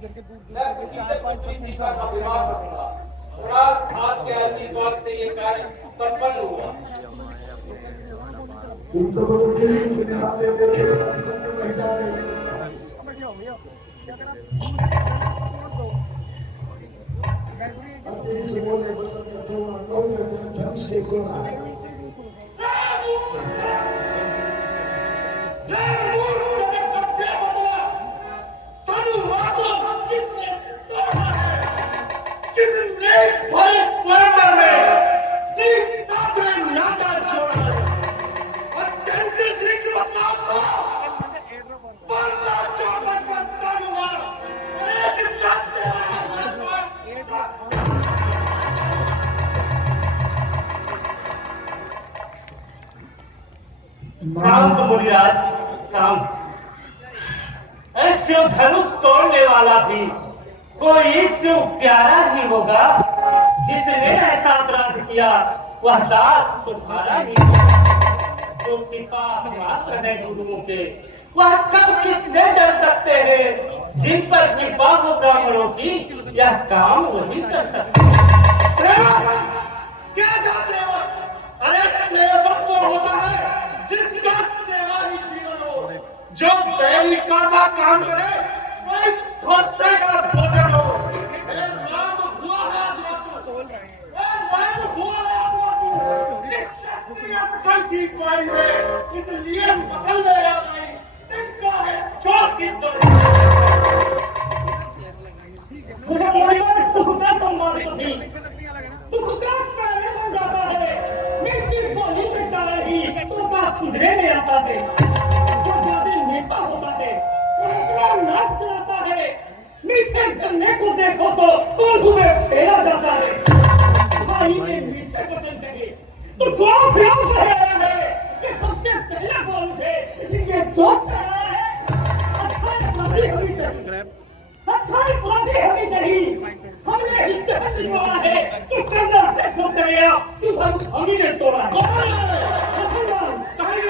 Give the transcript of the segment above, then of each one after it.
मैं किसी से पुत्री सीता का विवाह करूंगा। हाथ के आशीर्वाद से ये कार्य संपन्न हुआ। शाम को मुनिराज शाम शिव धनुष तोड़ने वाला भी कोई शिव प्यारा ही होगा जिसने ऐसा अपराध किया। वह दास तुम्हारा ही जो कृपा मात्र है गुरुओं के। वह कब किससे डर सकते हैं जिन पर कृपा हो ब्राह्मणों की। यह काम वही कर सकते हैं। कैसा सेवक? अरे सेवक वो होता है जिसका सेवा ही जीवन हो, जो पहली का काम करे वही भरोसे का भोजन हो। राम हुआ है कल की पाई में, इसलिए मसल में याद आई इनका है चौथ की सुखता सम्मान कभी सुखता पहले हो जाता है। मीठी बोली चढ़ता रही तो गुजरे में आता है। जो ज्यादा मीठा होता है वो नाच चलाता है। मीठे गन्ने को देखो तो हुए फेरा जाता है। भाई ने मीठे वचन कहे तो कौन ख्याल कर रहा है कि सबसे पहले बोल उठे इसीलिए जो चल रहा है। अच्छा अपराधी होनी चाहिए, अच्छा अपराधी होनी चाहिए। हमने इज्जत छोड़ा है जो करना है सो करेगा। सुबह हमी ने तोड़ा मुसलमान कहीं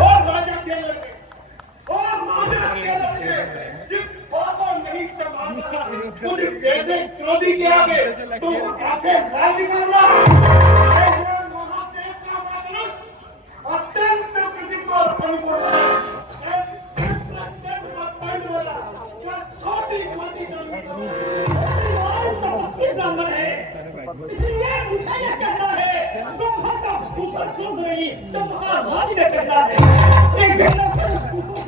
और राजा के लड़के और राजा के लड़के जिन बातों नहीं संभालता खुद जैसे क्रोधी के आगे तो आंखें लाल करना। महादेव का धनुष अत्यंत प्रतिकूल परिपूर्ण है। छोटी छोटी ब्राह्मण है इसलिए मुझे यह कहना है ब्रह्मा का भूषण क्यों नहीं जब तुम्हारा राज में कहना है। एक घंटा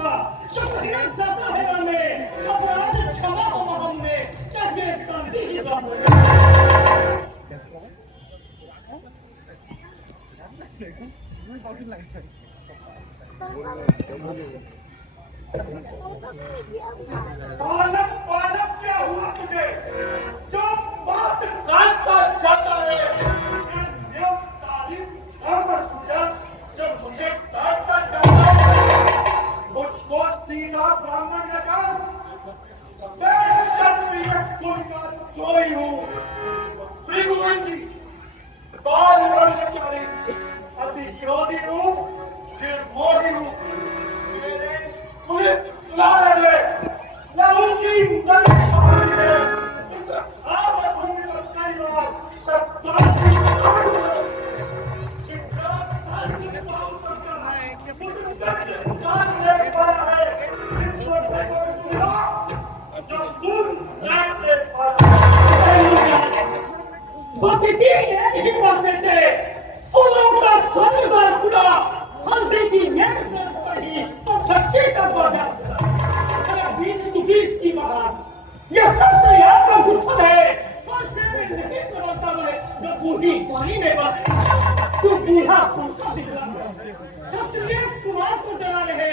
का जब हिरण जाता है में अपराध क्षमा हो हम में चाहिए शांति ही पालक पालक क्या हुआ तुझे जो बात काटता जाता है। जब मुझे काटता जाता है मुझको सीधा ब्राह्मण लगा। मैं क्षत्रिय कुल का कोई हूँ, भृगुवंशी, बाल ब्रह्मचारी, अति क्रोधी हूँ, निर्मोही हूँ। मेरे पुलिस लाने में लहू की नदी बहानी है। आप भूमि पर कई बार सब कांची काट लो। इतना शांति पाऊं करता है मुझे दर्द काट ले पाया है। ईश्वर से कोई दूरा जो खून काट ले पाया है। बस इसी प्रोसेस से सोलों का स्वर्ग द्वार खुला। हल्दी की मेहनत पड़ी तो सच्चे का दरवाजा खुला। बीन चुकी इसकी बहार यह शस्त्र याद का गुच्छा है। में नहीं करता है जो बूढ़ी पानी में बहे जो बूढ़ा पुरुषा दिख रहा है। क्षत्रिय कुमार को डरा रहे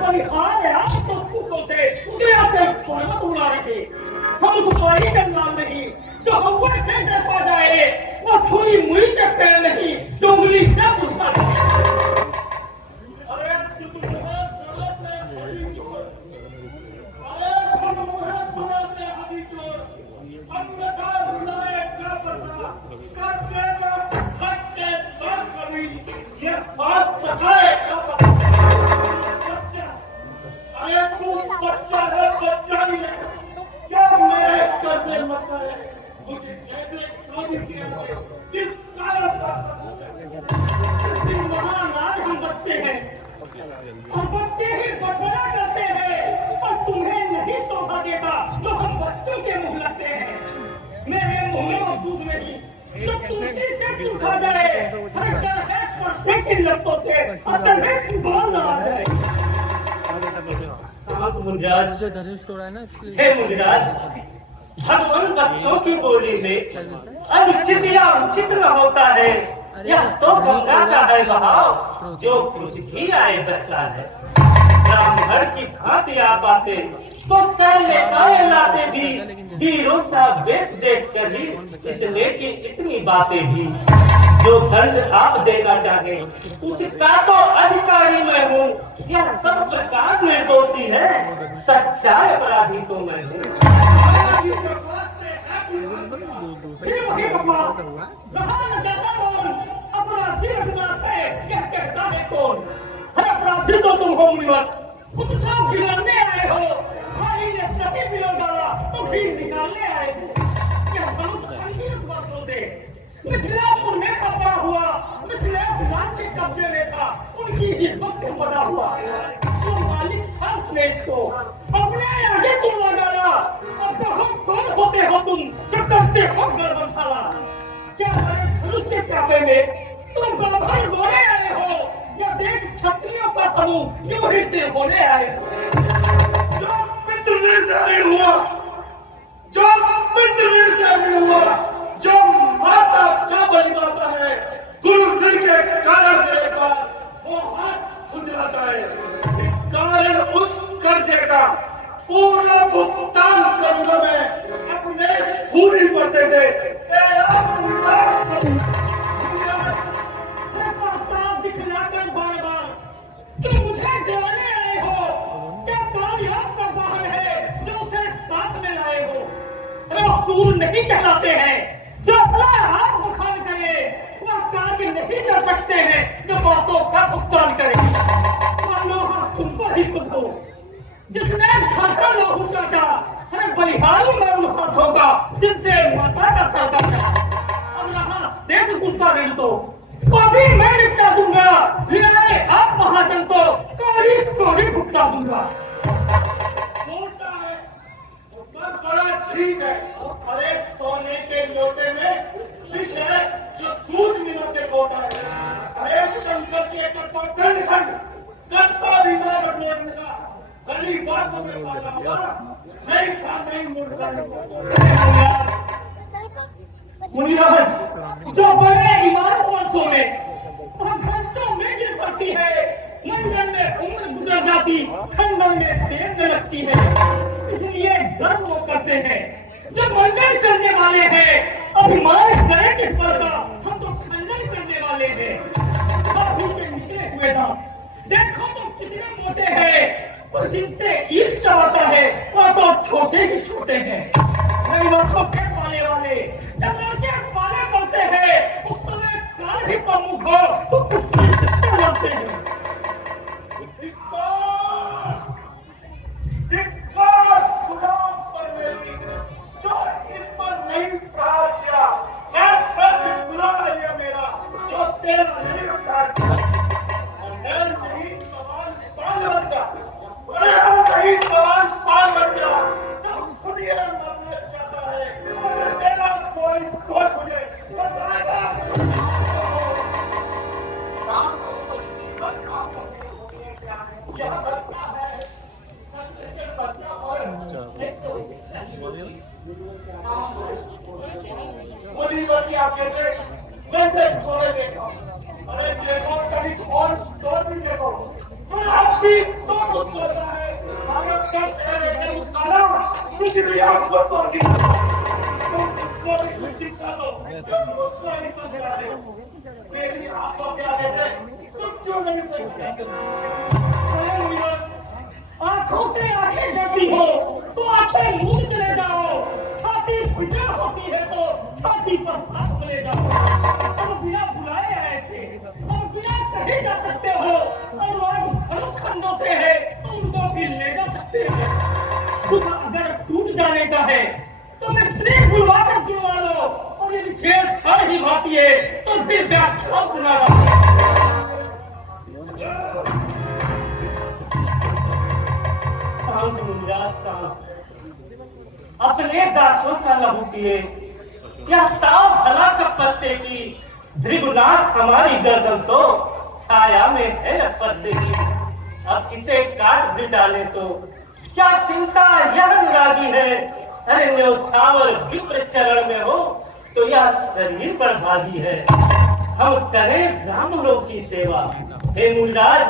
बलिहार है आप तो फूकों से उड़िया से पर्वत उड़ा रहे। हम उस पानी का नाम नहीं जो हवा से डर पा जाए। वो छुरी मुई के पैर नहीं जो उंगली से पूछता है। अरे तू मुझे गलत से हदी छोड़। अरे तू मुझे गलत से हदी छोड़। किस कारण का इस महान आज हम बच्चे हैं और बच्चे ही बटवारा करते हैं और तुम्हें नहीं शोभा देता जो हम बच्चों के मुंह लगते हैं। मेरे मुंह में और दूध नहीं जब तुलसी से चूसा जाए हर डर है परसे की लपटों से अतः है बाल ना आ जाए। मुनिराज हे मुनिराज, भगवान बच्चों की बोली में अनुचित या उचित न होता है। यह तो गंगा का है बहाव जो कुछ भी आए बच्चा है। ब्राह्मण की भांति आप आते तो सैन्य लाते भी वीरों सा वेश देख कर ही इसलिए की इतनी बातें भी। जो दंड आप देना चाहे उसका तो अधिकारी मैं हूँ। यह सब प्रकार निर्दोषी है, सच्चा अपराधी तो मैं हूँ। अपराधी रघुनाथ है, क्या कहता है कौन? अपराधी तो तुम हो मुनिवर, तुम सब खिलाने आए हो। खाली ने छठी पिलो डाला तो खीर निकालने आए हो। यह धनुष अनगिनत वर्षों से मिथिलापुर में खपरा हुआ, मिथिलेश राज के कब्जे में था, उनकी हिम्मत को पता हुआ। जो मालिक था उसने इसको अपने आगे तुम लगाया। अब तो हम कौन होते हो तुम जो करते हो गर्वशाला? क्या धनुष के सापे में तुम ब्राह्मण होने आए हो या देख क्षत्रियों का समूह क्यों ही से होने आए हो? जो पितृनिर्जरी हुआ, जो पितृनिर्जरी हुआ, जो माता क्या बलि पाता है, गुरुदिन के कारण मेरे पास वो हाथ खुजलाता है। इस कारण उस कर्जे का पूरा भुगतान करूंगा मैं अपने पूरी पर्चे से। दिखलाकर बार बार तुम मुझे डराने आए हो। क्या पानी आपका वाहन है जो उसे साथ में लाए हो? रसूल नहीं कहलाते हैं जो अपना हाथ बखान करे, वह कार्य नहीं कर सकते हैं जो बातों का भुगतान करे। मानो तुम पर ही सुन दो जिसने घर का लोहू चाटा, हर बलिहारी में उन हाथों का जिनसे माता का सर काटा। अब यहाँ शेष गुस्सा नहीं तो अभी मैं निपटा दूंगा। लिनाए आप महाजन तो कौड़ी भुगता दूंगा। छोटा है पर बड़ा ठीक है। अरे सोने के लोटे में विष है जो दूध मिलों के कोटा है। अरे शंकर के खंड कत्ता बीमार बोलने का गली बात में पाला हुआ नहीं था नहीं मुर्गा। मुनिराज, जो बड़े ईमान वर्षों में और घंटों में गिर पड़ती है, मंडल में उम्र गुजर जाती, खंडन में देर लगती है। इसलिए गर्व वो करते हैं जो मंडल करने वाले हैं। अभिमान करें किस पर का, हम तो खंडन करने वाले हैं। काफी के निकले हुए था, देखो तो कितने मोटे हैं, और जिनसे ईर्ष चलाता है वह तो छोटे ही छोटे हैं। नहीं वर्षों के पाले वाले जब लड़के पाले करते हैं उस समय काल ही सम्मुख हो तो कुश्ती किससे लड़ते हैं? गुलाम पर मेरी जो इस पर नहीं प्रहार किया, मैं दर्द बुला लिया मेरा जो तेरा नहीं उतार किया। नहीं सवाल पाल बन गया, नहीं सवाल पाल बन गया। जब खुद ही मरना चाहता है अगर तेरा कोई मुझे बताएगा। क्या करता है बोली बोली आप कहते वैसे छोड़े देखो। अरे देखो कभी और तो भी देखो आप भी तो कुछ करता है। अगर कहते हैं खाना कुछ भी आपको तो दी तुम कोई शिक्षा दो मुझको नहीं समझा रहे। मेरी आपको क्या देते तुम क्यों नहीं समझते? आंखों से आंखें डरती हो तो आंखें मूंद चले जाओ। छाती बिना होती है तो छाती पर हाथ ले जाओ। अब बिना बुलाए आए थे, अब बिना कहे जा सकते हो, और आग धनुष खंडों से है तो उनको भी ले जा सकते हैं। खुद अगर टूट जाने का है तो मिस्त्री बुलवा कर जुड़वा लो और यदि छेड़छाड़ ही भाती है तो फिर व्याख्यान सुना रहा शांत मुनिराज शांत, अपने दासों का लहू पिए, क्या ताव भला कपट से की भृगुनाथ हमारी गर्दन तो छाया में है अपर से की। अब इसे काट भी डाले तो क्या चिंता यह अनुरागी है, अरे न्योछावर विप्र चरण में हो तो यह शरीर पर भागी है। हम करें ब्राह्मणों की सेवा, हे मुनिराज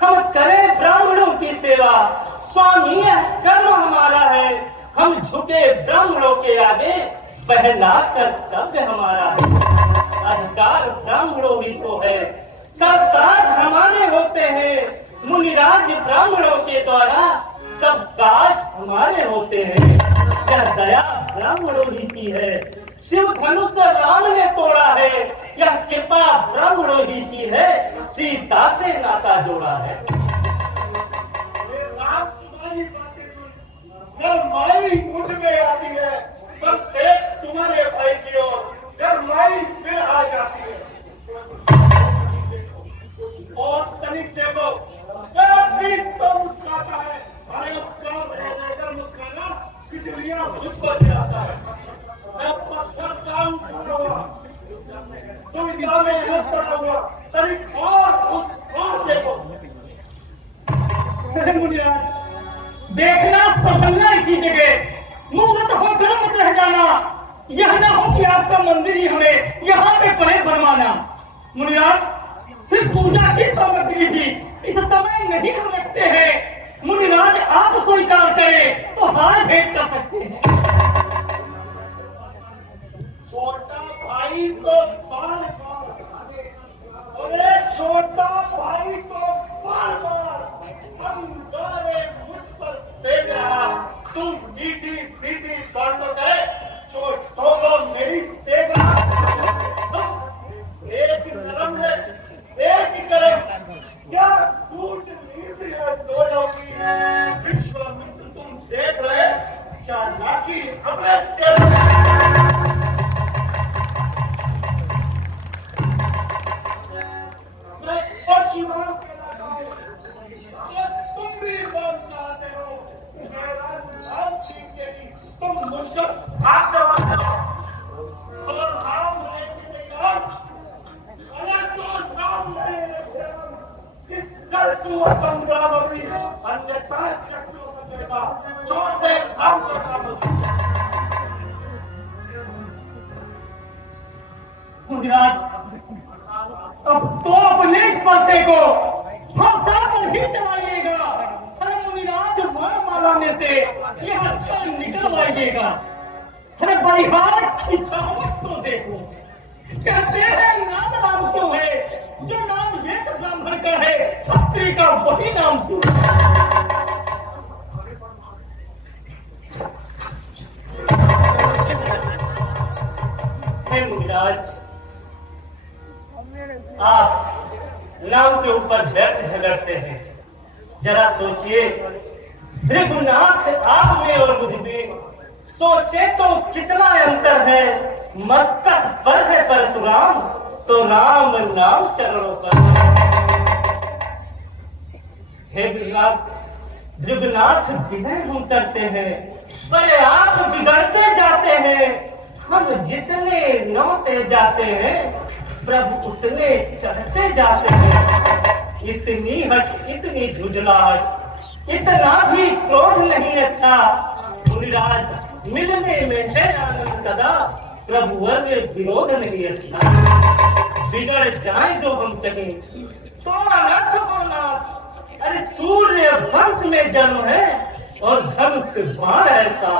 हम करें ब्राह्मणों की सेवा, स्वामी यह कर्म हमारा है, हम झुके ब्राह्मणों के आगे, पहला कर्तव्य हमारा है। अधिकार ब्राह्मणों ही को है, सब काज हमारे होते हैं, मुनिराज ब्राह्मणों के द्वारा सब काज हमारे होते हैं। यह दया ब्राह्मणों ही की है, शिव धनुष राम ने तोड़ा है, यह कृपा ब्राह्मणों ही की है, सीता से नाता जोड़ा है। जब माई मुझ में आती है तब एक तुम्हारे भाई की ओर, जब माई फिर आ जाती है और तनिक देखो भी तो मुस्कुराता है, अरे उसका रहकर मुस्कुराना खिचड़ियां मुझ पर गिराता है। मैं पत्थर काम करूंगा, तुम इतना मेहनत करूंगा, तनिक और देखो। मुनिराज देखना समझना इसी जगह, मुहूर्त होकर मत रह जाना, यह ना हो कि आपका मंदिर ही हमें यहाँ पे पड़े बनवाना। मुनिराज फिर पूजा की सामग्री थी, इस समय नहीं हम रखते हैं, मुनिराज आप स्वीकार करें तो हार भेंट कर सकते हैं। छोटा भाई तो बार अरे छोटा भाई तो बार अंगारे मुझ पर देख रहा, तू मीठी मीठी बातों से छोटों को मेरी सेवा, एक नरम है एक करम, क्या कूट नीति है दोनों की, विश्वामित्र तुम देख रहे चालाकी हमें चल। तुम भी बन चाहते हो, मेरा नाम छीन देगी, तुम मुझको हाथ जमाते हो और नाम लेने तैयार, अरे तो नाम नहीं लेते, इस कर तू असंग्राम अभी अन्यथा शक्तियों का देखा, छोड़ दे नाम को नाम। मुनिराज अब तो अपने इस पस्ते को फंसा कर ही चलाइएगा, अरे मुनिराज माला में से यह अच्छा निकलवाइएगा। अरे परिवार खिंचावट तो देखो, कहते हैं नाम नाम क्यों है, जो नाम एक ब्राह्मण का है छत्री का वही नाम क्यों है। मुनिराज आप नाम के ऊपर व्यर्थ झगड़ते हैं, जरा सोचिए भृगुनाथ आप में और मुझ में, सोचे तो कितना अंतर है, मस्तक पर है परशुराम तो राम नाम चरणों पर। हे भृगुनाथ विनय हम करते हैं, पर आप बिगड़ते जाते हैं, हम जितने नौते जाते हैं प्रभु उतने चढ़ते जाते हैं। इतनी हट इतनी झुंझलाहट, इतना भी क्रोध नहीं अच्छा, मुनिराज मिलने में है आनंद सदा, प्रभु वर्ग विरोध नहीं अच्छा। बिगड़ जाए जो हम कहें तो अनर्थ होना, अरे सूर्य वंश में जन्म है और धनुष बाण ऐसा,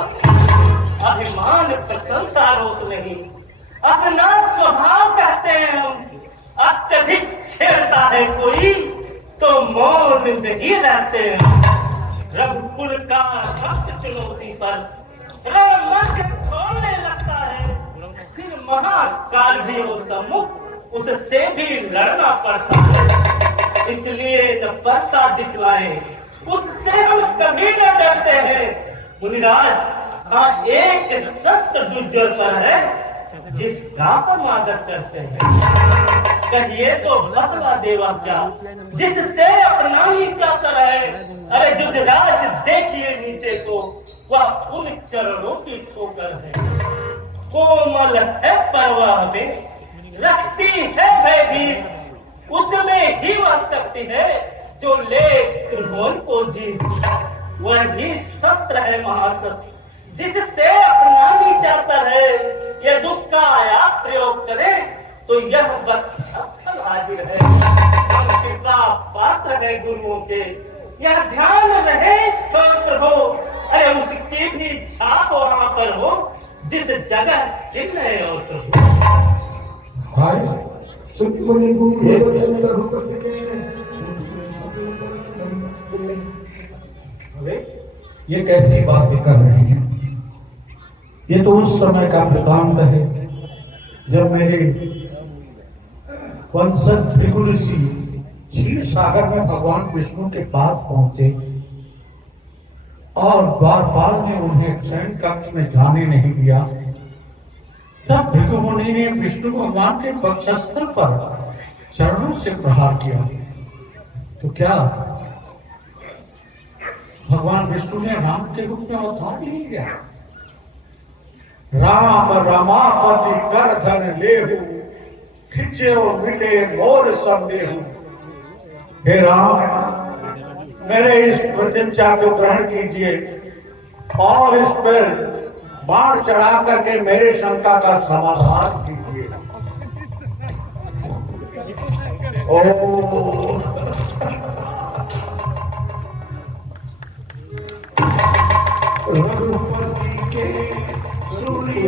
अभिमान प्रशंसा रोक नहीं, अपना स्वभाव कहते हैं हम, अत्यधिक छेड़ता है कोई तो मौन नहीं रहते हैं। रघुकुल का भक्त चुनौती पर मंच छोड़ने लगता है, फिर महाकाल भी हो सम्मुख उससे भी लड़ना पड़ता है, इसलिए न परसा दिखलाए उससे हम कभी न डरते हैं। मुनिराज हाँ एक शस्त्र दुर्जय पर है, जिसका समागत करते हैं। कहिए तो बदला देवा क्या, जिससे अपना ही क्या सर है। अरे जुगराज देखिए नीचे को, वह उन चरणों की ठोकर है। कोमल है परवाह में, रखती है भयभीत, उसमें ही वह शक्ति है जो ले त्रिभुवन को जीत। वही शस्त्र है महाशस्त्र, जिससे अपना ही चातर है। यह उसका आया प्रयोग करे तो यह बक्षस्थल हाजिर है। कृपा पात्र है गुरुओं के, यह ध्यान रहे स्वस्थ हो। अरे उसकी भी छाप वहां पर हो, जिस जगह चिन्ह है और ये कैसी बातें कर रहे हैं? ये तो उस समय का वृतांत है जब मेरे वंशज भृगु ऋषि क्षीर सागर में भगवान विष्णु के पास पहुंचे और द्वारपाल ने उन्हें शयन कक्ष में जाने नहीं दिया। तब भृगु मुनि ने विष्णु भगवान के वक्षस्थल पर चरणों से प्रहार किया। तो क्या भगवान विष्णु ने राम के रूप में अवतार नहीं लिया? राम रमापति कर धन लेहु, खिंचे मिले मोर संदेहु। हे राम, मेरे इस प्रतिज्ञा को ग्रहण कीजिए और इस पर बाण चढ़ा करके मेरे शंका का समाधान कीजिए। ओ रघुपति के सूर्य